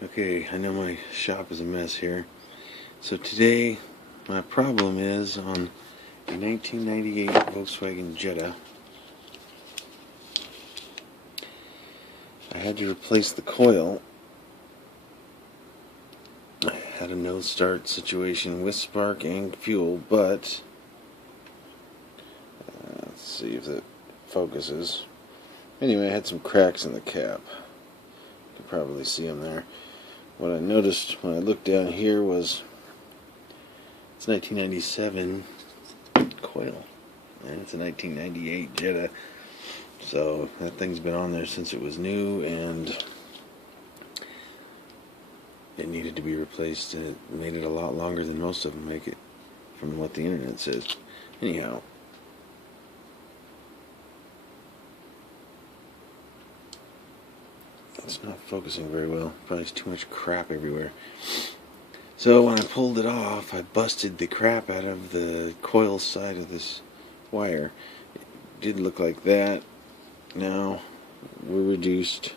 Okay, I know my shop is a mess here. So today, my problem is on a 1998 Volkswagen Jetta. I had to replace the coil. I had a no start situation with spark and fuel, but let's see if it focuses. Anyway, I had some cracks in the cap. You can probably see them there. What I noticed when I looked down here was it's 1997 coil, and it's a 1998 Jetta, so that thing's been on there since it was new, and it needed to be replaced, and it made it a lot longer than most of them make it, from what the internet says. Anyhow, it's not focusing very well. Probably too much crap everywhere. So when I pulled it off, I busted the crap out of the coil side of this wire. It did look like that. Now we're reduced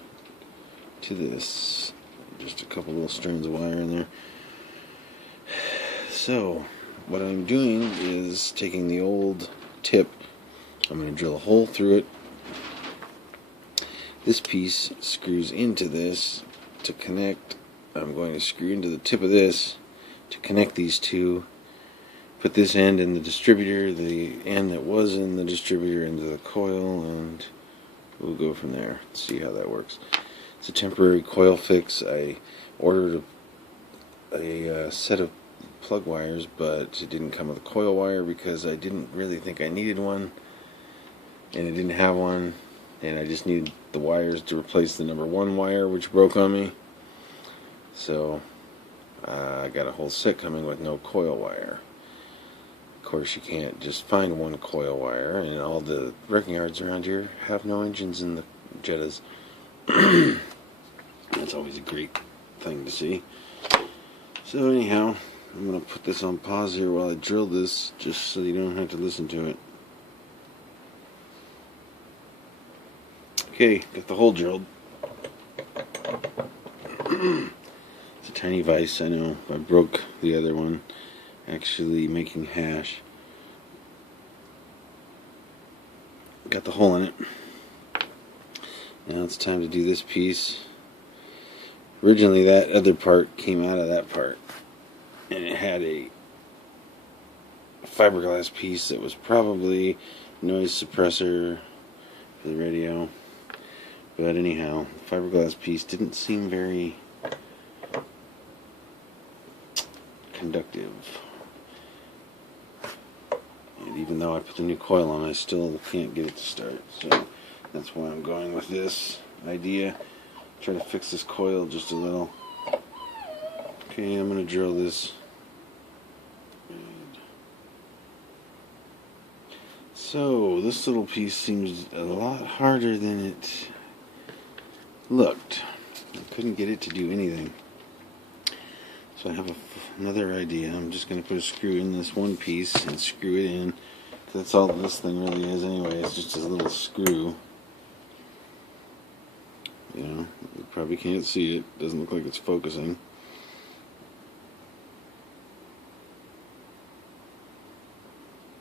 to this. Just a couple little strands of wire in there. So what I'm doing is taking the old tip. I'm going to drill a hole through it. This piece screws into this to connect. I'm going to screw into the tip of this to connect these two. Put this end in the distributor, the end that was in the distributor into the coil, and we'll go from there. See how that works. It's a temporary coil fix. I ordered a set of plug wires, but it didn't come with a coil wire because I didn't really think I needed one, and it didn't have one. And I just needed the wires to replace the number 1 wire, which broke on me. So I got a whole set coming with no coil wire. Of course, you can't just find one coil wire, and all the wrecking yards around here have no engines in the Jettas. That's always a great thing to see. So anyhow, I'm going to put this on pause here while I drill this, just so you don't have to listen to it. Okay, got the hole drilled. It's a tiny vise, I know. I broke the other one, actually making hash. Got the hole in it. Now it's time to do this piece. Originally that other part came out of that part, and it had a fiberglass piece that was probably noise suppressor for the radio. But anyhow, the fiberglass piece didn't seem very conductive. And even though I put the new coil on, I still can't get it to start. So that's why I'm going with this idea. Try to fix this coil just a little. Okay, I'm going to drill this. So this little piece seems a lot harder than it looked. I couldn't get it to do anything. So I have another idea. I'm just going to put a screw in this one piece and screw it in. That's all this thing really is anyway. It's just a little screw. You know, you probably can't see it. Doesn't look like it's focusing.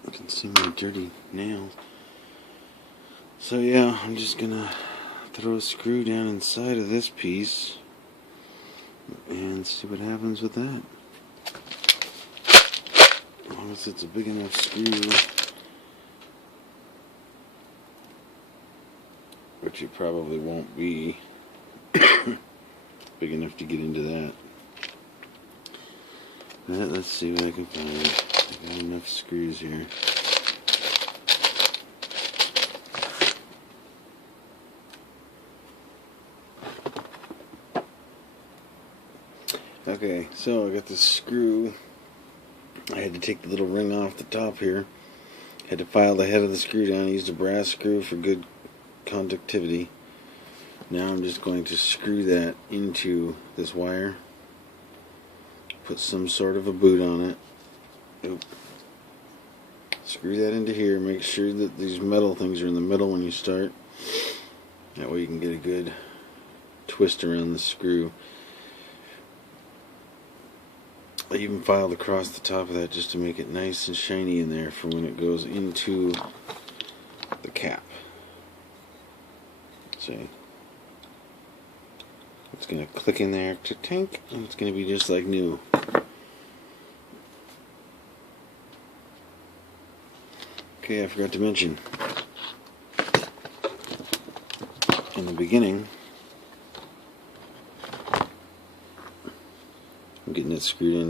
I can see my dirty nails. So yeah, I'm just going to throw a screw down inside of this piece and see what happens with that. As long as it's a big enough screw, which it probably won't be big enough to get into that. But let's see what I can find. I got enough screws here. Okay, so I got this screw. I had to take the little ring off the top here. Had to file the head of the screw down. I used a brass screw for good conductivity. Now I'm just going to screw that into this wire. Put some sort of a boot on it. Oop. Screw that into here. Make sure that these metal things are in the middle when you start. That way you can get a good twist around the screw. I even filed across the top of that just to make it nice and shiny in there for when it goes into the cap. See? It's going to click in there to tank, and it's going to be just like new. Okay, I forgot to mention, in the beginning, I'm getting it screwed in